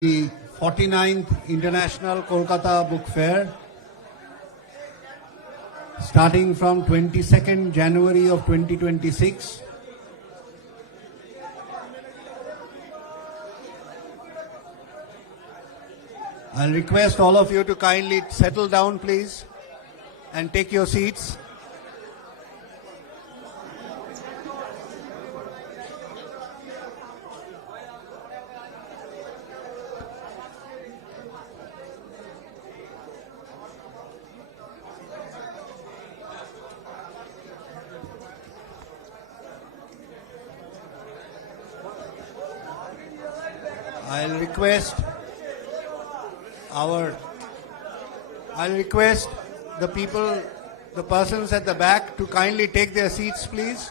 The 49th International Kolkata Book Fair, starting from 22nd January of 2026. I'll request all of you to kindly settle down, please, and take your seats. I'll request the persons at the back to kindly take their seats, please.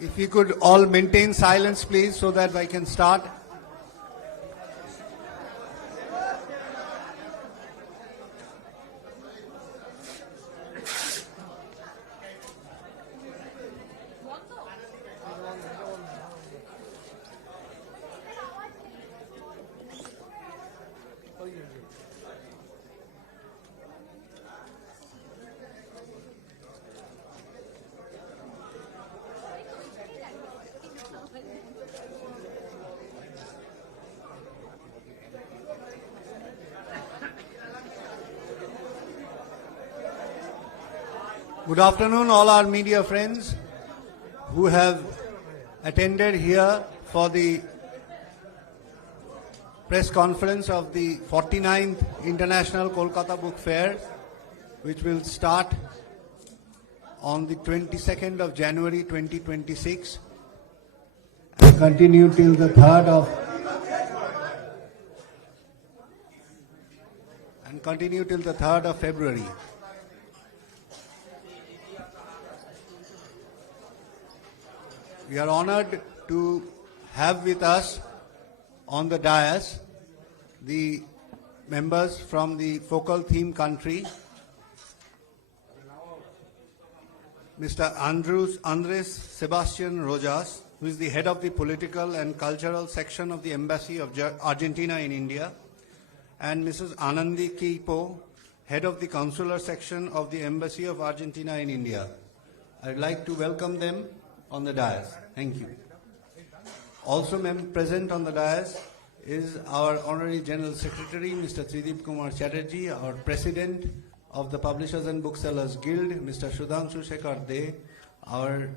If you could all maintain silence, please, so that I can start. Good afternoon, all our media friends who have attended here for the press conference of the 49th International Kolkata Book Fair, which will start on the 22nd of January 2026 and continue till the 3rd of February. We are honored to have with us on the dais the members from the focal theme country, Mr. Andres Sebastian Rojas, who is the head of the political and cultural section of the Embassy of Argentina in India, and Mrs. Anandi Kipo, head of the consular section of the Embassy of Argentina in India. I'd like to welcome them on the dais. Thank you. Also present on the dais is our Honorary General Secretary, Mr. Tridip Kumar Chatterjee, our President of the Publishers and Booksellers Guild, Mr. Sudhanshu Shekhar De, our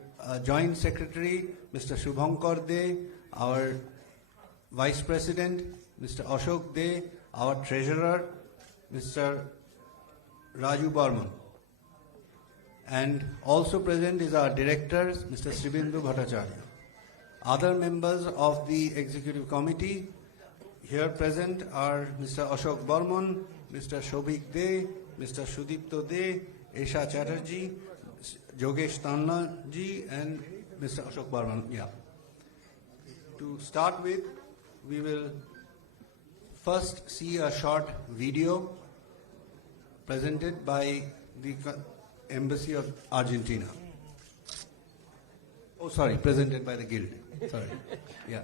Joint Secretary, Mr. Shubhankar De, our Vice President, Mr. Ashok De, our Treasurer, Mr. Raju Barman. And also present is our director, Mr. Sribindu Bhattacharya. Other members of the Executive Committee here present are Mr. Ashok Barman, Mr. Shobhik De, Mr. Sudipto De, Esha Chatterjee, Jogesh Tanna Ji, and Mr. Ashok Barman. Yeah. To start with, we will first see a short video presented by the Embassy of Argentina. Oh, sorry, presented by the Guild. Sorry. Yeah.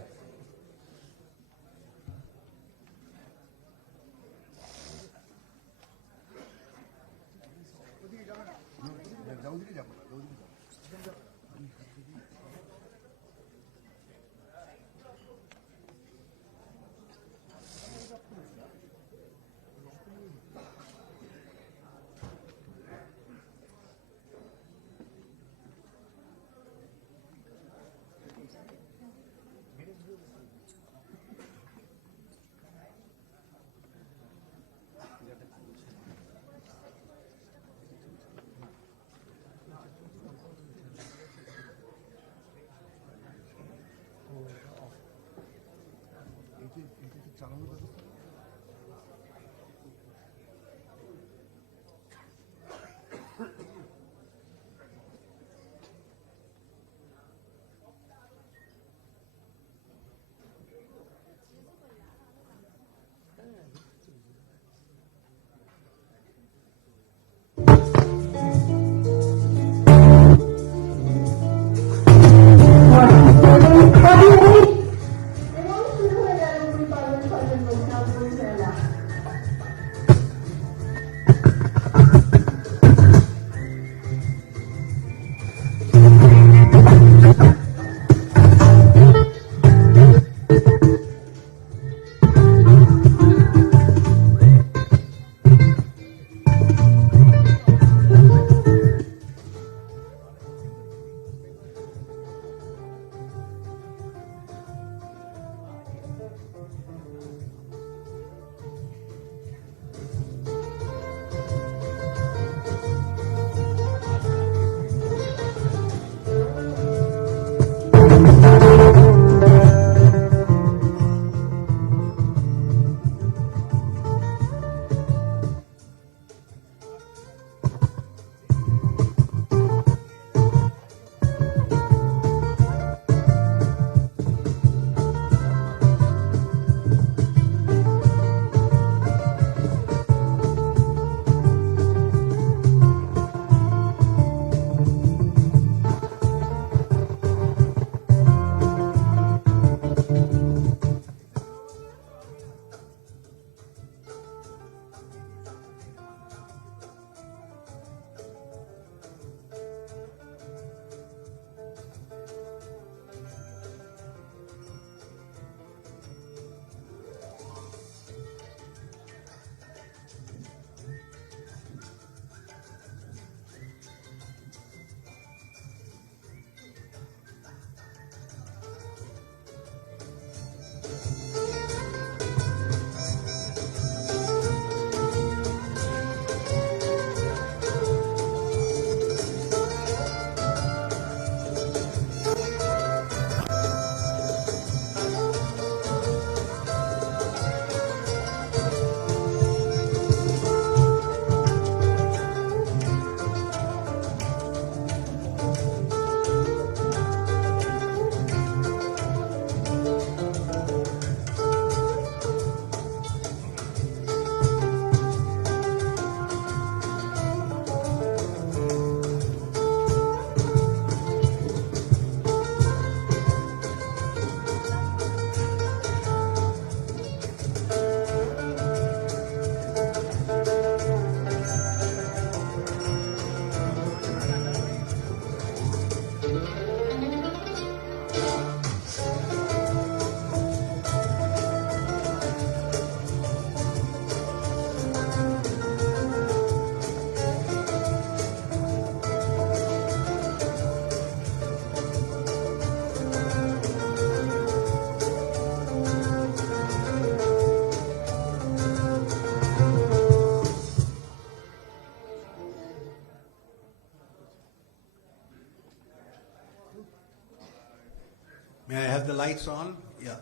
the lights on? Yeah.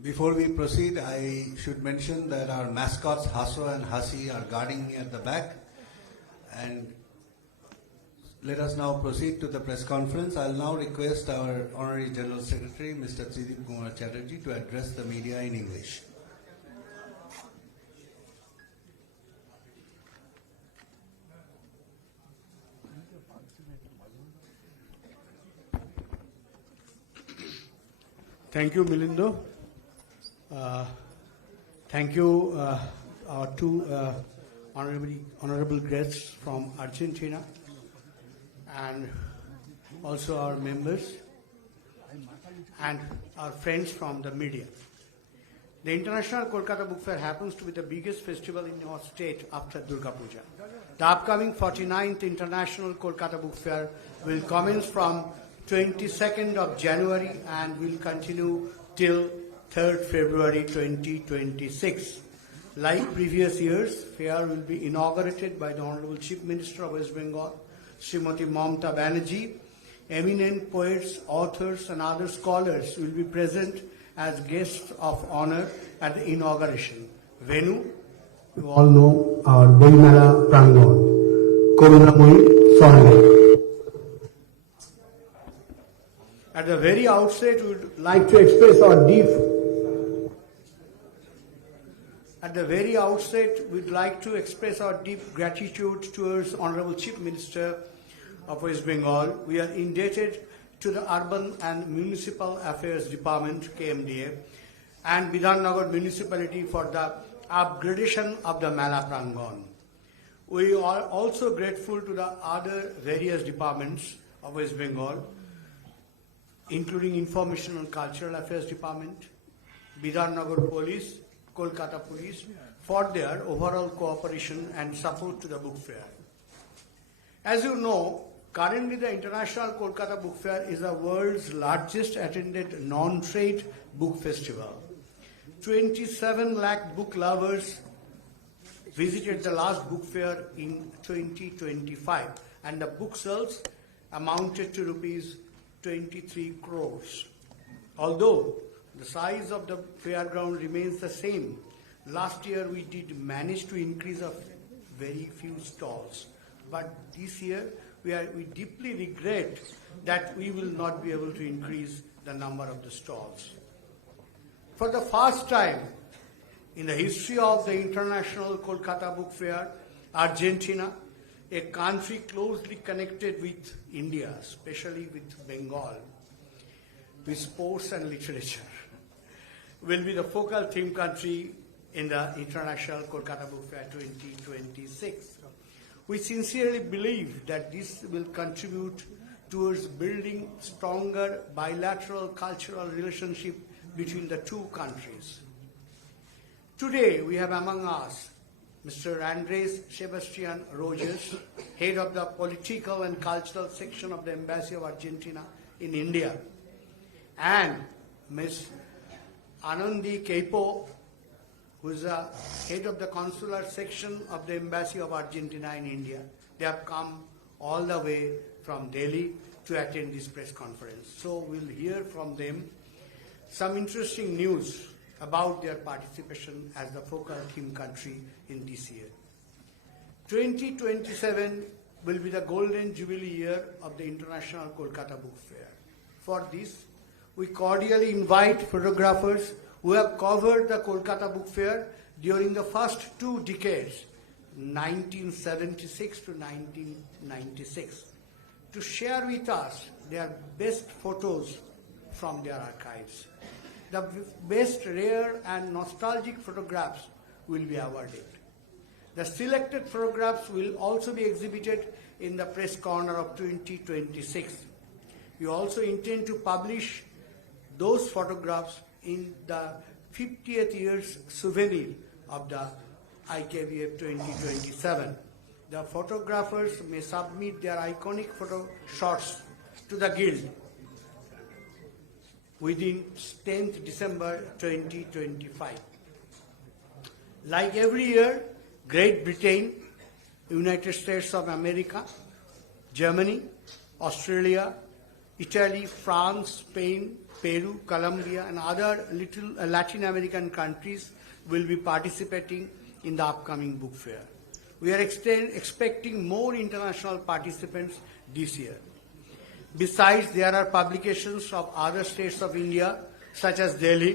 Before we proceed, I should mention that our mascots, Hasso and Hasi, are guarding me at the back. And let us now proceed to the press conference. I'll now request our Honorary General Secretary, Mr. Tridip Kumar Chatterjee, to address the media in English. Thank you, Milindo. Thank you, our two honorable guests from Argentina, and also our members and our friends from the media. The International Kolkata Book Fair happens to be the biggest festival in our state after Durga Puja. The upcoming 49th International Kolkata Book Fair will commence from 22nd of January and will continue till 3rd February 2026. Like previous years, fair will be inaugurated by the Honorable Chief Minister of West Bengal, Srimati Mamata Banerjee. Eminent poets, authors and other scholars will be present as guests of honor at the inauguration. Venue, you all know our Boimela Prangon, Korunamoi, Salt. At the very outset, we would like to express our deep gratitude towards Honorable Chief Minister of West Bengal. We are indebted to the Urban and Municipal Affairs Department, KMDA, and Bidhannagar Municipality for the upgradation of the Mela Prangon. We are also grateful to the other various departments of West Bengal, including Information and Cultural Affairs Department, Bidhannagar Police, Kolkata Police, for their overall cooperation and support to the book fair. As you know, currently the International Kolkata Book Fair is the world's largest attended non-trade book festival. 27 lakh book lovers visited the last book fair in 2025, and the book sales amounted to rupees 23 crores. Although the size of the fairground remains the same, last year we did manage to increase a very few stalls. But this year we deeply regret that we will not be able to increase the number of the stalls. For the first time in the history of the International Kolkata Book Fair, Argentina, a country closely connected with India, especially with Bengal, with sports and literature, will be the focal theme country in the International Kolkata Book Fair 2026. We sincerely believe that this will contribute towards building stronger bilateral cultural relationship between the two countries. Today we have among us Mr. Andres Sebastian Rojas, head of the political and cultural section of the Embassy of Argentina in India, and Ms. Anandi Keipo, who is the head of the consular section of the Embassy of Argentina in India. They have come all the way from Delhi to attend this press conference. So we'll hear from them some interesting news about their participation as the focal theme country in this year. 2027 will be the golden jubilee year of the International Kolkata Book Fair. For this, we cordially invite photographers who have covered the Kolkata Book Fair during the first 2 decades, 1976 to 1996, to share with us their best photos from their archives. The best rare and nostalgic photographs will be awarded. The selected photographs will also be exhibited in the press corner of 2026. We also intend to publish those photographs in the 50th year's souvenir of the IKBF 2027. The photographers may submit their iconic photo shots to the Guild within 10th December 2025. Like every year, Great Britain, United States of America, Germany, Australia, Italy, France, Spain, Peru, Colombia, and other little Latin American countries will be participating in the upcoming book fair. We are expecting more international participants this year. Besides, there are publications of other states of India, such as Delhi,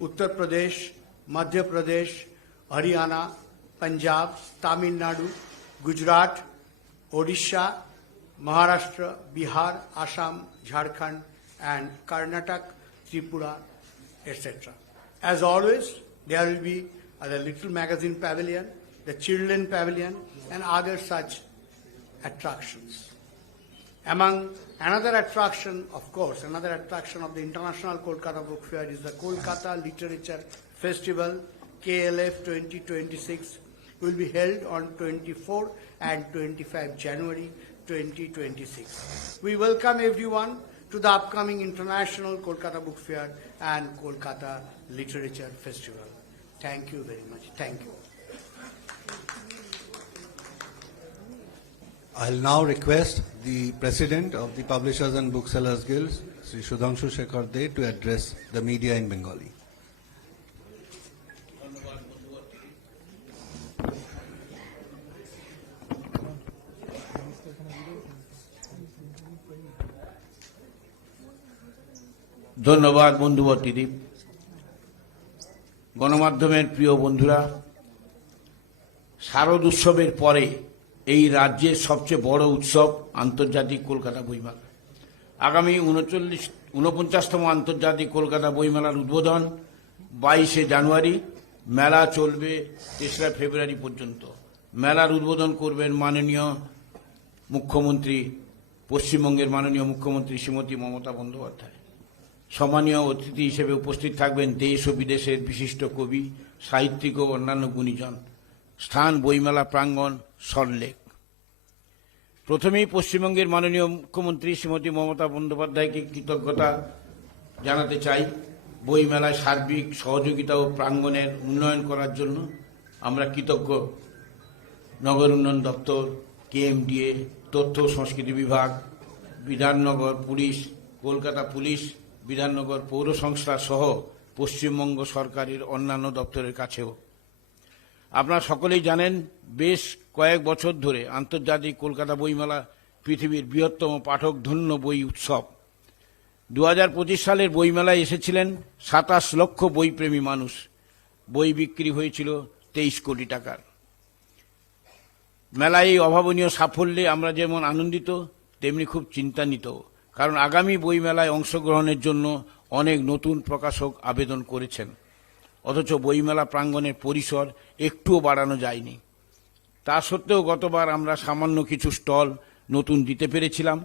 Uttar Pradesh, Madhya Pradesh, Haryana, Punjab, Tamil Nadu, Gujarat, Odisha, Maharashtra, Bihar, Assam, Jharkhand, and Karnataka, Tripura, etc. As always, there will be the Little Magazine Pavilion, the Children Pavilion, and other such attractions. Among another attraction, of course, another attraction of the International Kolkata Book Fair is the Kolkata Literature Festival, KLF 2026, will be held on 24 and 25 January 2026. We welcome everyone to the upcoming International Kolkata Book Fair and Kolkata Literature Festival. Thank you very much. Thank you. I'll now request the President of the Publishers and Booksellers Guild, Sri Sudhanshu Shekhar De, to address the media in Bengali. ধন্যবাদ বন্ধুবতী দ্বীপ। গণমাধ্যমের প্রিয় বন্ধুরা, শারদ উৎসবের পরে এই রাজ্যের সবচেয়ে বড় উৎসব আন্তর্জাতিক কলকাতা বইমেলা। আগামী 49তম আন্তর্জাতিক কলকাতা বইমেলার উদ্বোধন 22শে জানুয়ারি, মেলা চলবে 3রা ফেব্রুয়ারি পর্যন্ত। মেলার উদ্বোধন করবেন মাননীয় মুখ্যমন্ত্রী, পশ্চিমবঙ্গের মাননীয় মুখ্যমন্ত্রী শ্রীমতী মমতা বন্দ্যোপাধ্যায়। সম্মানীয় অতিথি হিসেবে উপস্থিত থাকবেন দেশ ও বিদেশের বিশিষ্ট কবি, সাহিত্যিক ও অন্যান্য গুণীজন। স্থান বইমেলা প্রাঙ্গণ, সল্টলেক। প্রথমেই পশ্চিমবঙ্গের মাননীয় মুখ্যমন্ত্রী শ্রীমতী মমতা বন্দ্যোপাধ্যায়কে কৃতজ্ঞতা জানাতে চাই। বইমেলায় সার্বিক সহযোগিতা ও প্রাঙ্গণের উন্নয়ন করার জন্য আমরা কৃতজ্ঞ। নগর উন্নয়ন দপ্তর, কেএমডিএ, তথ্য ও সংস্কৃতি বিভাগ, বিধাননগর পুলিশ, কলকাতা পুলিশ, বিধাননগর পৌর সংস্থা সহ পশ্চিমবঙ্গ সরকারের অন্যান্য দপ্তরের কাছেও। আপনারা সকলেই জানেন, বেশ কয়েক বছর ধরে আন্তর্জাতিক কলকাতা বইমেলা পৃথিবীর বৃহত্তম পাঠকধন্য বই উৎসব। 2025 সালের বইমেলায় এসেছিলেন 27 লক্ষ বইপ্রেমী মানুষ। বই বিক্রি হয়েছিল 23 কোটি টাকার। মেলায় এই অভাবনীয় সাফল্যে আমরা যেমন আনন্দিত, তেমনি খুব চিন্তান্বিত। কারণ আগামী বইমেলায় অংশগ্রহণের জন্য অনেক নতুন প্রকাশক আবেদন করেছেন, অথচ বইমেলা প্রাঙ্গণের পরিসর একটুও বাড়ানো যায়নি। তা সত্ত্বেও গতবার আমরা সামান্য কিছু স্টল নতুন দিতে পেরেছিলাম।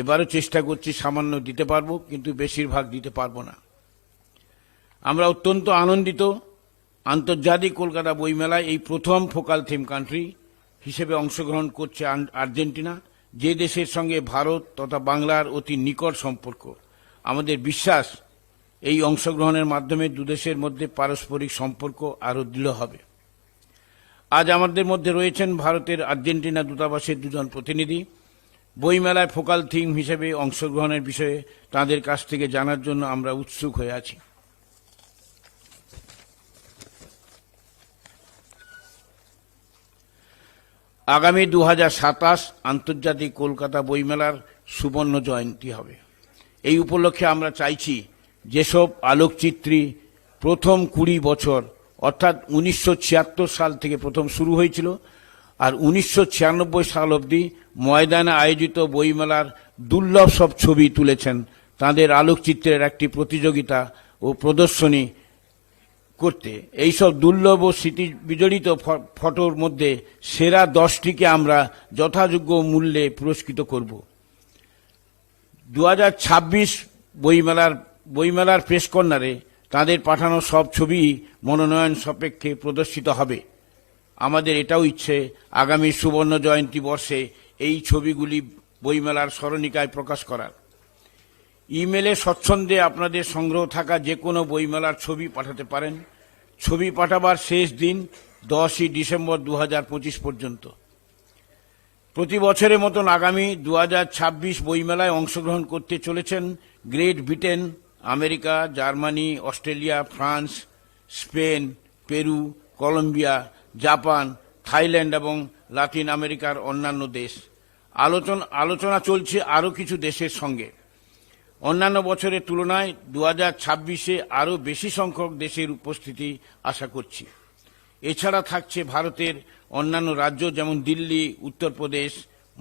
এবারও চেষ্টা করছি সামান্য দিতে পারবো, কিন্তু বেশিরভাগ দিতে পারবো না। আমরা অত্যন্ত আনন্দিত, আন্তর্জাতিক কলকাতা বইমেলায় এই প্রথম ফোকাল থিম কান্ট্রি হিসেবে অংশগ্রহণ করছে আর্জেন্টিনা, যে দেশের সঙ্গে ভারত তথা বাংলার অতি নিকট সম্পর্ক। আমাদের বিশ্বাস, এই অংশগ্রহণের মাধ্যমে দুদেশের মধ্যে পারস্পরিক সম্পর্ক আরও দৃঢ় হবে। আজ আমাদের মধ্যে রয়েছেন ভারতের আর্জেন্টিনা দূতাবাসের 2 জন প্রতিনিধি। বইমেলায় ফোকাল থিম হিসেবে অংশগ্রহণের বিষয়ে তাদের কাছ থেকে জানার জন্য আমরা উৎসুক হয়ে আছি। আগামী 2027 আন্তর্জাতিক কলকাতা বইমেলার সুবর্ণ জয়ন্তী হবে। এই উপলক্ষে আমরা চাইছি, যেসব আলোকচিত্রী প্রথম 20 বছর অর্থাৎ 1976 সাল থেকে প্রথম শুরু হয়েছিল, আর 1996 সাল অবধি ময়দানে আয়োজিত বইমেলার দুর্লভ সব ছবি তুলেছেন, তাদের আলোকচিত্রের একটি প্রতিযোগিতা ও প্রদর্শনী করতে। এইসব দুর্লভ ও স্মৃতি বিজড়িত ফটোর মধ্যে সেরা 10টিকে আমরা যথাযোগ্য মূল্যে পুরস্কৃত করব। 2026 বইমেলার প্রেস কর্নারে তাদের পাঠানো সব ছবি মনোনয়ন সাপেক্ষে প্রদর্শিত হবে। আমাদের এটাও ইচ্ছে, আগামী সুবর্ণ জয়ন্তী বর্ষে এই ছবিগুলি বইমেলার স্মরণিকায় প্রকাশ করার। ইমেলে স্বচ্ছন্দে আপনাদের সংগ্রহ থাকা যে কোনো বইমেলার ছবি পাঠাতে পারেন। ছবি পাঠাবার শেষ দিন 10ই ডিসেম্বর 2025 পর্যন্ত। প্রতি বছরের মতন আগামী 2026 বইমেলায় অংশগ্রহণ করতে চলেছেন Great Britain, America, Germany, Australia, France, Spain, Peru, Colombia, Japan, Thailand এবং লাতিন আমেরিকার অন্যান্য দেশ। আলোচনা চলছে আরও কিছু দেশের সঙ্গে। অন্যান্য বছরের তুলনায় 2026-এ আরও বেশি সংখ্যক দেশের উপস্থিতি আশা করছি। এছাড়া থাকছে ভারতের অন্যান্য রাজ্য যেমন দিল্লি, উত্তরপ্রদেশ,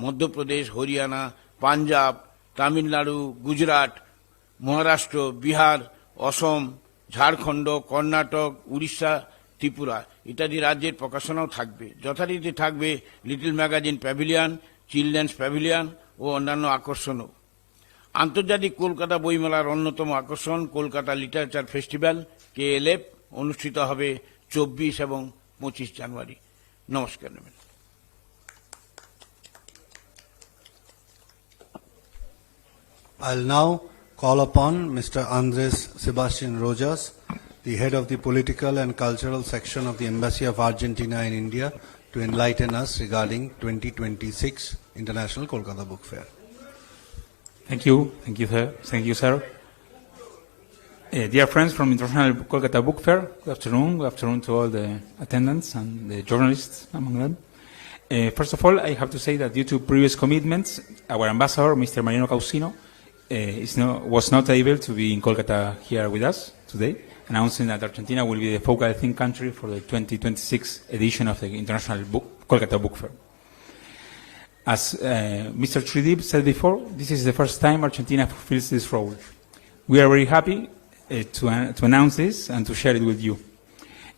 মধ্যপ্রদেশ, হরিয়ানা, পাঞ্জাব, তামিলনাড়ু, গুজরাট, মহারাষ্ট্র, বিহার, অসম, ঝাড়খণ্ড, কর্ণাটক, উড়িষ্যা, ত্রিপুরা ইত্যাদি রাজ্যের প্রকাশনাও থাকবে। যথারীতি থাকবে little magazine pavilion, children's pavilion ও অন্যান্য আকর্ষণও। আন্তর্জাতিক কলকাতা বইমেলার অন্যতম আকর্ষণ কলকাতা লিটারেচার ফেস্টিভ্যাল KLF অনুষ্ঠিত হবে 24 এবং 25 জানুয়ারি। নমস্কার। I'll now call upon Mr. Andres Sebastian Rojas, the head of the political and cultural section of the Embassy of Argentina in India, to enlighten us regarding 2026 International Kolkata Book Fair. Thank you, sir. Dear friends from International Kolkata Book Fair, good afternoon to all the attendants and the journalists among them. First of all, I have to say that due to previous commitments, our ambassador, Mr. Mariano Causino, was not able to be in Kolkata here with us today, announcing that Argentina will be the focal theme country for the 2026 edition of the International Kolkata Book Fair. As Mr. Tridib said before, this is the first time Argentina fulfills this role. We are very happy to announce this and to share it with you.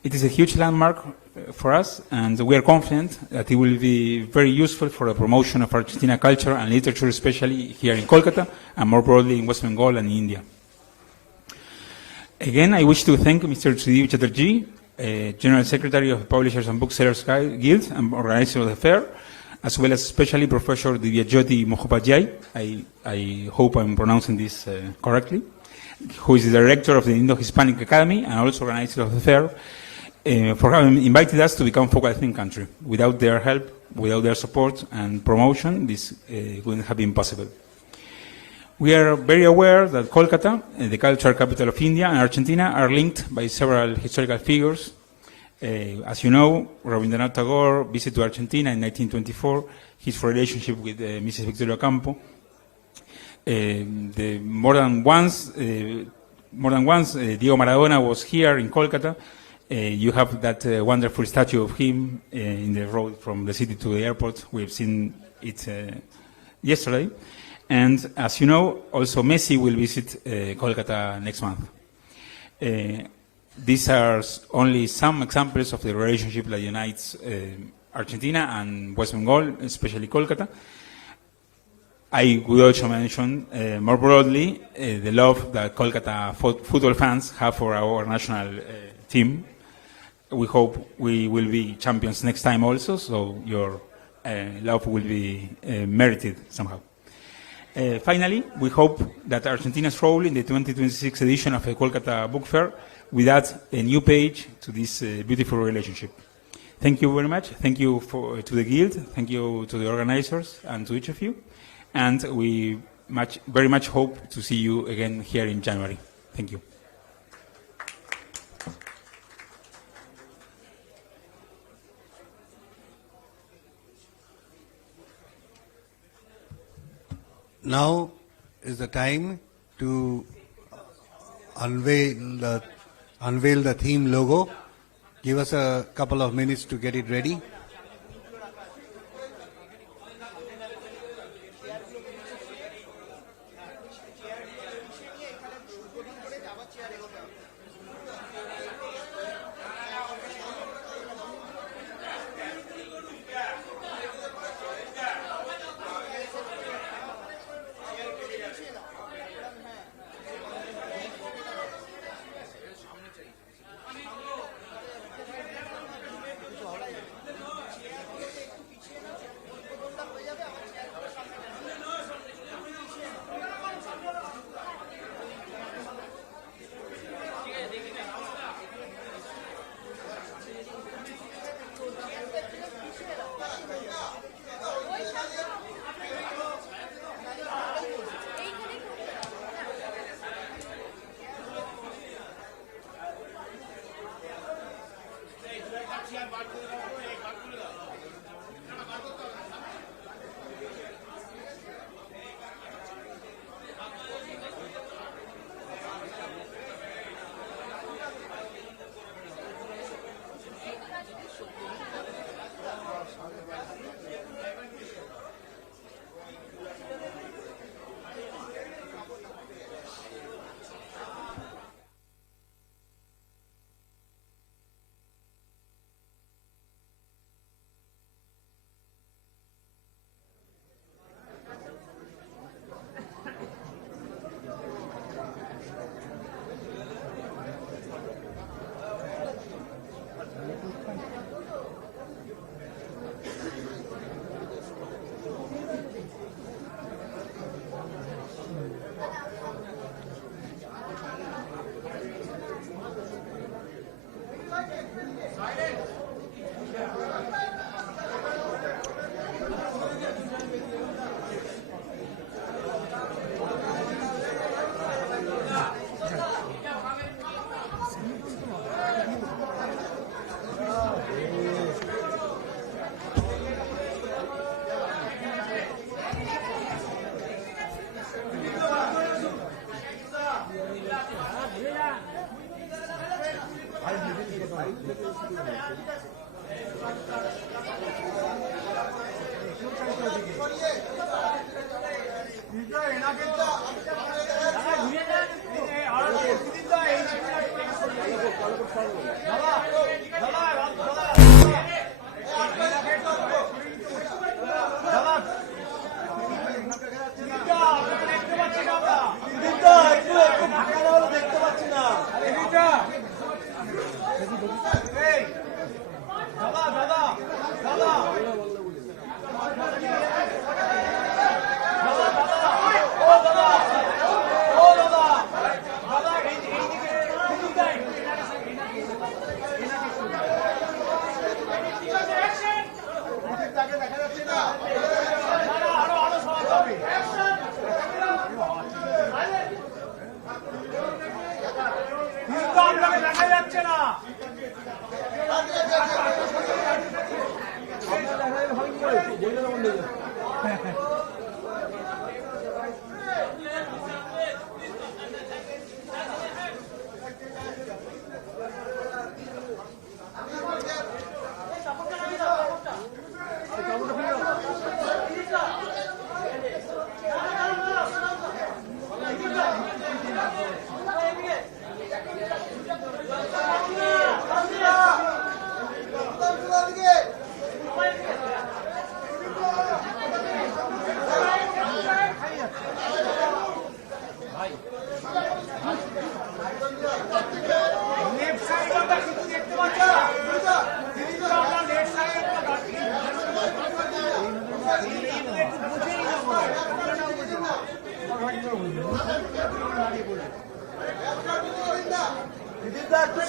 It is a huge landmark for us, and we are confident that it will be very useful for the promotion of Argentina culture and literature, especially here in Kolkata, and more broadly in West Bengal and India. Again, I wish to thank Mr. Tridib Chatterjee, General Secretary of the Publishers and Booksellers Guild and organizer of the fair, as well as especially Professor Divyajyoti Mukhopadhyay, I hope I'm pronouncing this correctly, who is the director of the Indo-Hispanic Academy and also organizer of the fair, for having invited us to become focal theme country. Without their help, without their support and promotion, this wouldn't have been possible. We are very aware that Kolkata, the cultural capital of India, and Argentina are linked by several historical figures. As you know, Rabindranath Tagore visited to Argentina in 1924, his relationship with Mrs. Victoria Campo. More than once, Diego Maradona was here in Kolkata. You have that wonderful statue of him in the road from the city to the airport. We've seen it yesterday. And as you know, also Messi will visit Kolkata next month. These are only some examples of the relationship that unites Argentina and West Bengal, especially Kolkata. I would also mention more broadly the love that Kolkata football fans have for our national team. We hope we will be champions next time also, so your love will be merited somehow. Finally, we hope that Argentina's role in the 2026 edition of the Kolkata Book Fair will add a new page to this beautiful relationship. Thank you very much. Thank you to the Guild. Thank you to the organizers and to each of you. And we very much hope to see you again here in January. Thank you. Now is the time to unveil the theme logo. Give us a couple of minutes to get it ready.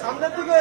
সামনের দিকে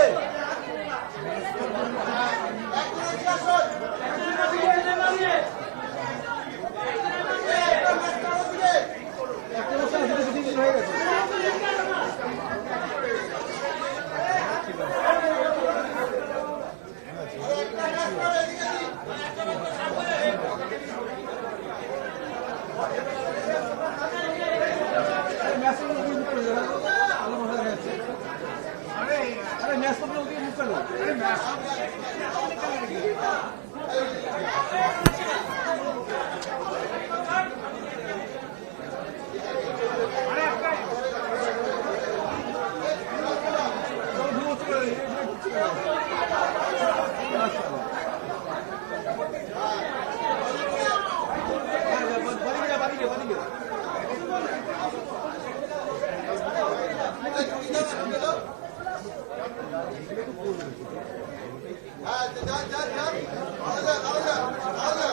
হ্যাঁ, যা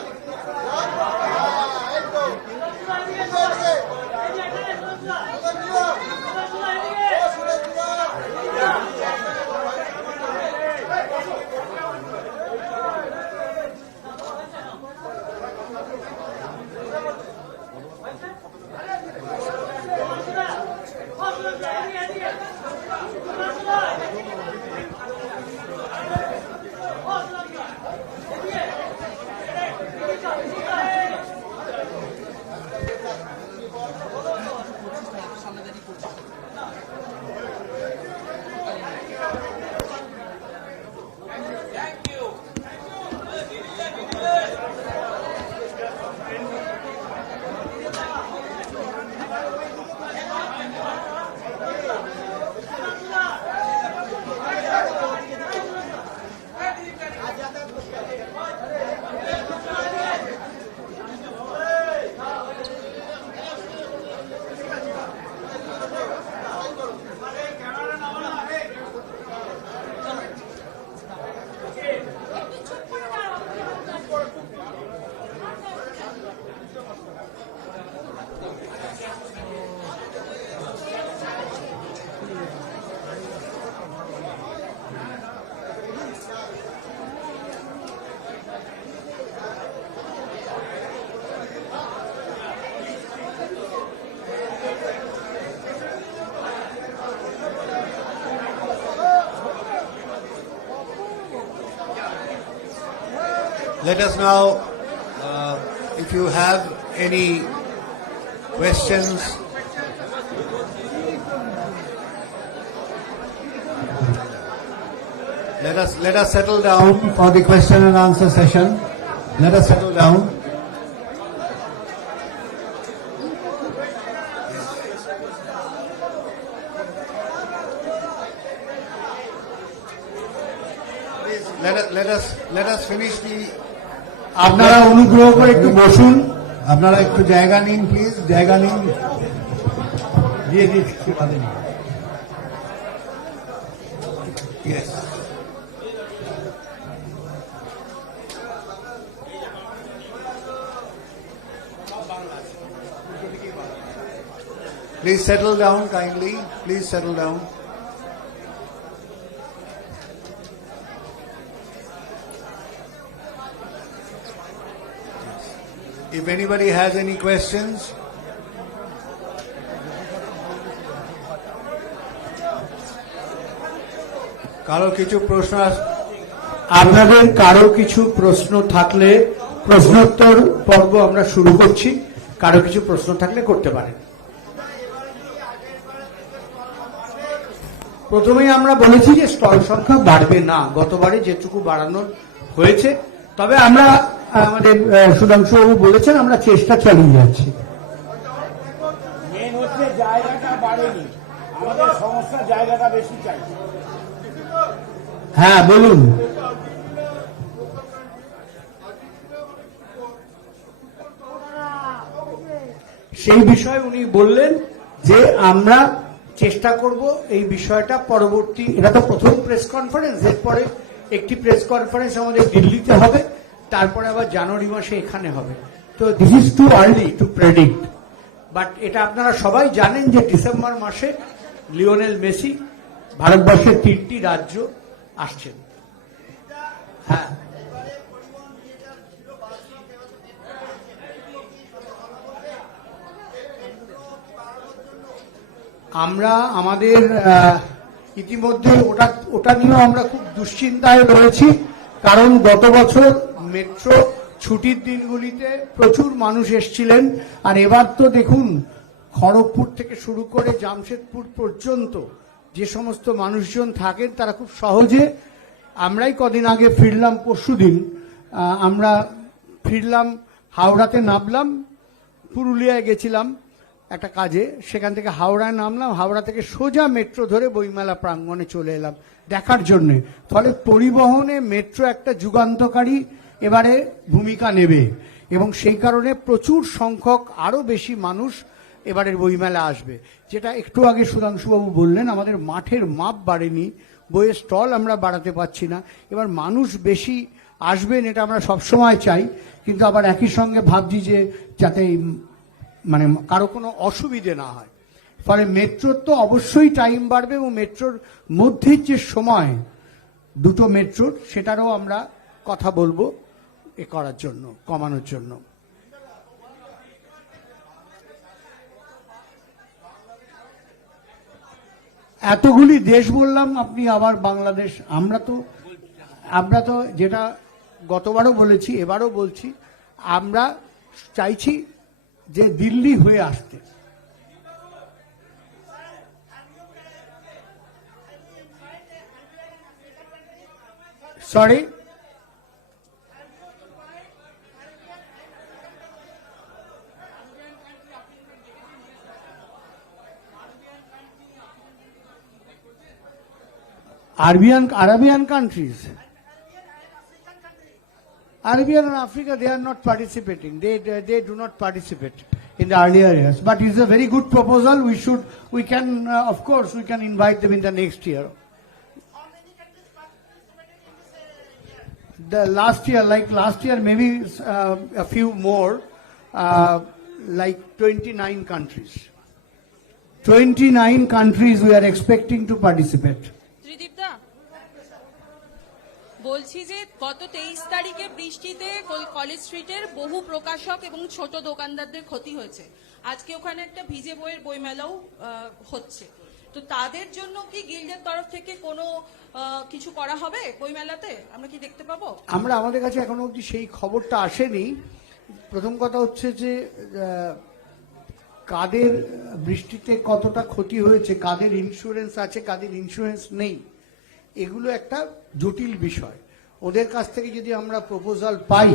Let us now, if you have any questions, let us settle down for the question and answer session. Let us settle down. Please, let us finish the. আপনারা অনুগ্রহ করে একটু বসুন। আপনারা একটু জায়গা নিন, প্লিজ জায়গা নিন। দিয়ে দিচ্ছি। Yes. Please settle down kindly. Please settle down. If anybody has any questions, কারো কিছু প্রশ্ন আপনাদের কারো কিছু প্রশ্ন থাকলে প্রশ্নোত্তর পর্ব আমরা শুরু করছি। কারো কিছু প্রশ্ন থাকলে করতে পারেন। প্রথমেই আমরা বলেছি যে স্টল সংখ্যা বাড়বে না, গতবারে যেটুকু বাড়ানোর হয়েছে। তবে আমরা আমাদের সুধাংশুবাবু বলেছেন আমরা চেষ্টা চালিয়ে যাচ্ছি। মেন হচ্ছে জায়গাটা বাড়েনি, আমাদের সমস্যা জায়গাটা বেশি চাই। হ্যাঁ বলুন। সেই বিষয়ে উনি বললেন যে আমরা চেষ্টা করব এই বিষয়টা পরবর্তী, এটা তো প্রথম প্রেস কনফারেন্স, এরপরে একটি প্রেস কনফারেন্স আমাদের দিল্লিতে হবে, তারপরে আবার জানুয়ারি মাসে এখানে হবে। তো this is too early to predict, but এটা আপনারা সবাই জানেন যে ডিসেম্বর মাসে লিওনেল মেসি ভারতবর্ষের 3টি রাজ্য আসছেন। হ্যাঁ, আমরা আমাদের ইতিমধ্যে ওটা নিয়েও আমরা খুব দুশ্চিন্তায় রয়েছি, কারণ গত বছর মেট্রো ছুটির দিনগুলিতে প্রচুর মানুষ এসছিলেন, আর এবার তো দেখুন খড়গপুর থেকে শুরু করে জামশেদপুর পর্যন্ত যে সমস্ত মানুষজন থাকেন তারা খুব সহজে, আমরাই কদিন আগে ফিরলাম, পরশুদিন আমরা ফিরলাম, হাওড়াতে নামলাম, পুরুলিয়ায় গেছিলাম একটা কাজে, সেখান থেকে হাওড়ায় নামলাম, হাওড়া থেকে সোজা মেট্রো ধরে বইমেলা প্রাঙ্গণে চলে এলাম দেখার জন্যে। ফলে পরিবহনে মেট্রো একটা যুগান্তকারী এবারে ভূমিকা নেবে, এবং সেই কারণে প্রচুর সংখ্যক আরো বেশি মানুষ এবারের বইমেলা আসবে। যেটা একটু আগে সুধাংশুবাবু বললেন, আমাদের মাঠের মাপ বাড়েনি, বইয়ের স্টল আমরা বাড়াতে পারছি না। এবার মানুষ বেশি আসবেন এটা আমরা সবসময় চাই, কিন্তু আবার একই সঙ্গে ভাবছি যে যাতে মানে কারো কোনো অসুবিধে না হয়। ফলে মেট্রোর তো অবশ্যই টাইম বাড়বে, এবং মেট্রোর মধ্যে যে সময় দুটো মেট্রোর, সেটারও আমরা কথা বলবো এ করার জন্য, কমানোর জন্য। এতগুলি দেশ বললাম, আপনি আবার বাংলাদেশ। আমরা তো যেটা গতবারও বলেছি, এবারও বলছি, আমরা চাইছি যে দিল্লি হয়ে আসতে। Sorry, Arabian countries. Arabian and Africa, they are not participating. They do not participate in the earlier years. But it's a very good proposal. We can, of course, we can invite them in the next year. The last year, maybe a few more, like 29 countries. 29 countries we are expecting to participate. ত্রিদীপদা, বলছি যে গত 23 তারিখে বৃষ্টিতে কলেজ স্ট্রিটের বহু প্রকাশক এবং ছোট দোকানদারদের ক্ষতি হয়েছে। আজকে ওখানে একটা ভিজে বইয়ের বইমেলাও হচ্ছে। তো তাদের জন্য কি গিল্ডের তরফ থেকে কোনো কিছু করা হবে বইমেলাতে, আমরা কি দেখতে পাবো? আমরা আমাদের কাছে এখনো অবধি সেই খবরটা আসেনি। প্রথম কথা হচ্ছে যে কাদের বৃষ্টিতে কতটা ক্ষতি হয়েছে, কাদের ইন্স্যুরেন্স আছে, কাদের ইন্স্যুরেন্স নেই, এগুলো একটা জটিল বিষয়। ওদের কাছ থেকে যদি আমরা প্রপোজাল পাই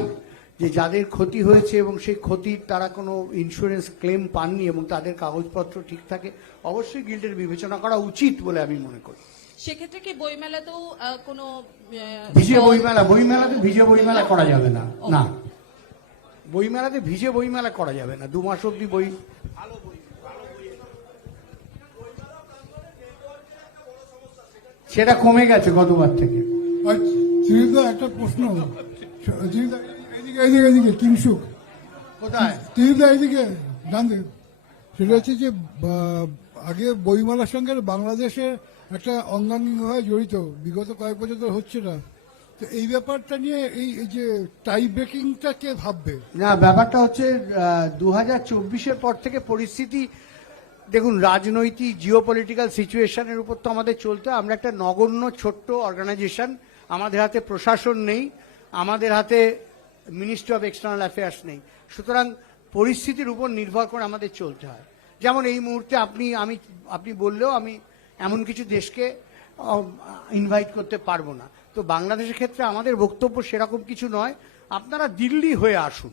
যে যাদের ক্ষতি হয়েছে এবং সেই ক্ষতির তারা কোনো ইন্স্যুরেন্স ক্লেম পাননি এবং তাদের কাগজপত্র ঠিক থাকে, অবশ্যই গিল্ডের বিবেচনা করা উচিত বলে আমি মনে করি। সেক্ষেত্রে কি বইমেলাতেও কোনো ভিজে বইমেলাতে ভিজে বইমেলা করা যাবে না। না, বইমেলাতে ভিজে বইমেলা করা যাবে না। 2 মাস অব্দি বই, সেটা কমে গেছে গতবার থেকে। সুজিতদা, একটা প্রশ্ন। সুজিতদা, এদিকে কিংসুক কোথায়? সুজিতদা, এদিকে ডান দিকে। সেটা হচ্ছে যে আগে বইমেলার সঙ্গে বাংলাদেশে একটা অঙ্গাঙ্গিভাবে জড়িত, বিগত কয়েক বছর ধরে হচ্ছে না। তো এই ব্যাপারটা নিয়ে এই যে টাই ব্রেকিংটা কে ভাববে? না, ব্যাপারটা হচ্ছে 2024-এর পর থেকে পরিস্থিতি, দেখুন, রাজনৈতিক জিওপলিটিক্যাল সিচুয়েশনের উপর তো আমাদের চলতে। আমরা একটা নগণ্য ছোট্ট অর্গানাইজেশন, আমাদের হাতে প্রশাসন নেই, আমাদের হাতে মিনিস্ট্রি অফ এক্সটার্নাল অ্যাফেয়ার্স নেই। সুতরাং পরিস্থিতির উপর নির্ভর করে আমাদের চলতে হয়। যেমন এই মুহূর্তে আপনি বললেও আমি এমন কিছু দেশকে ইনভাইট করতে পারবো না। তো বাংলাদেশের ক্ষেত্রে আমাদের বক্তব্য সেরকম কিছু নয়, আপনারা দিল্লি হয়ে আসুন।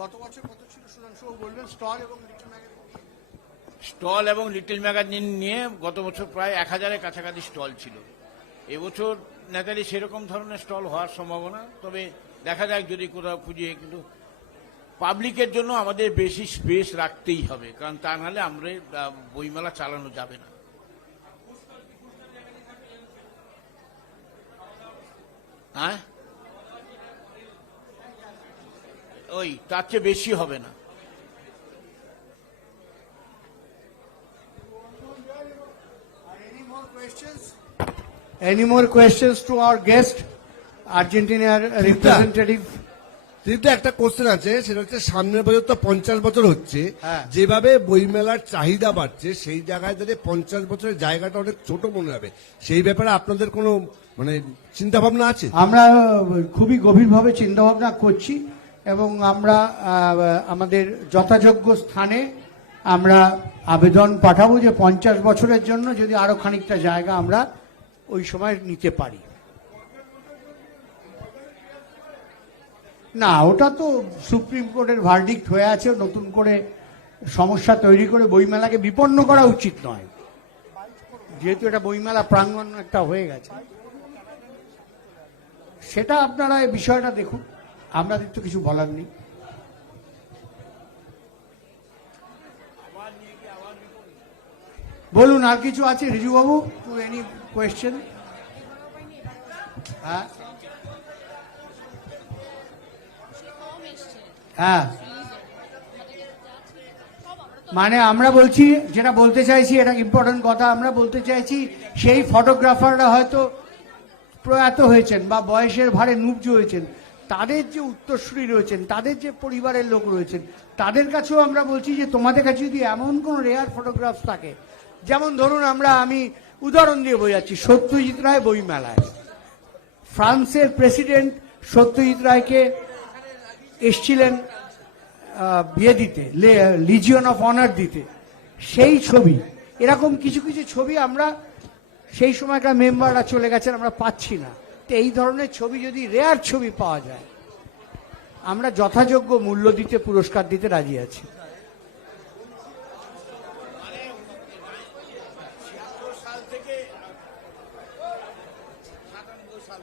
গত বছর কত ছিল সুধাংশু বলবেন? স্টল এবং লিটল ম্যাগাজিন নিয়ে গত বছর প্রায় 1000-এর কাছাকাছি স্টল ছিল। এবছর নেতালি সেরকম ধরনের স্টল হওয়ার সম্ভাবনা, তবে দেখা যাক যদি কোথাও খুঁজে। কিন্তু পাবলিকের জন্য আমাদের বেশি স্পেস রাখতেই হবে, কারণ তা নাহলে আমরা বইমেলা চালানো যাবে না। হ্যাঁ, ওই তার চেয়ে বেশি হবে না। Any more questions to our guest, Argentina representative? কিন্তু একটা কোশ্চেন আছে, সেটা হচ্ছে সামনের বছর তো 50 বছর হচ্ছে, হ্যাঁ। যেভাবে বইমেলার চাহিদা বাড়ছে সেই জায়গায় যদি 50 বছরের জায়গাটা অনেক ছোট মনে হবে, সেই ব্যাপারে আপনাদের কোনো চিন্তা ভাবনা আছে? আমরা খুবই গভীরভাবে চিন্তা ভাবনা করছি এবং আমরা আমাদের যথাযোগ্য স্থানে আমরা আবেদন পাঠাবো যে 50 বছরের জন্য যদি আরো খানিকটা জায়গা আমরা ওই সময় নিতে পারি। না, ওটা তো সুপ্রিম কোর্টের ভার্ডিক্ট হয়ে আছে, নতুন করে সমস্যা তৈরি করে বইমেলাকে বিপন্ন করা উচিত নয়, যেহেতু এটা বইমেলা প্রাঙ্গণ একটা হয়ে গেছে। সেটা আপনারা এই বিষয়টা দেখুন, আমাদের তো কিছু বলার নেই। বলুন, আর কিছু আছে রিজুবাবু? To any question? হ্যাঁ হ্যাঁ, মানে আমরা বলছি, যেটা বলতে চাইছি, এটা ইম্পর্টেন্ট কথা, আমরা বলতে চাইছি সেই ফটোগ্রাফাররা হয়তো প্রয়াত হয়েছেন বা বয়সের ভারে নুবজ হয়েছেন, তাদের যে উত্তরসূরি রয়েছেন, তাদের যে পরিবারের লোক রয়েছেন, তাদের কাছেও আমরা বলছি যে তোমাদের কাছে যদি এমন কোন রেয়ার ফটোগ্রাফ থাকে, যেমন ধরুন আমি উদাহরণ দিয়ে বোঝাচ্ছি, সত্যজিৎ রায় বইমেলায়, ফ্রান্সের প্রেসিডেন্ট সত্যজিৎ রায়কে এসছিলেন বিয়ে দিতে, লিজিয়ন অফ অনার দিতে, সেই ছবি, এরকম কিছু কিছু ছবি আমরা সেই সময়কার মেম্বাররা চলে গেছেন, আমরা পাচ্ছি না। তো এই ধরনের ছবি যদি রেয়ার ছবি পাওয়া যায়, আমরা যথাযোগ্য মূল্য দিতে, পুরস্কার দিতে রাজি আছি। সাল থেকে 97 সাল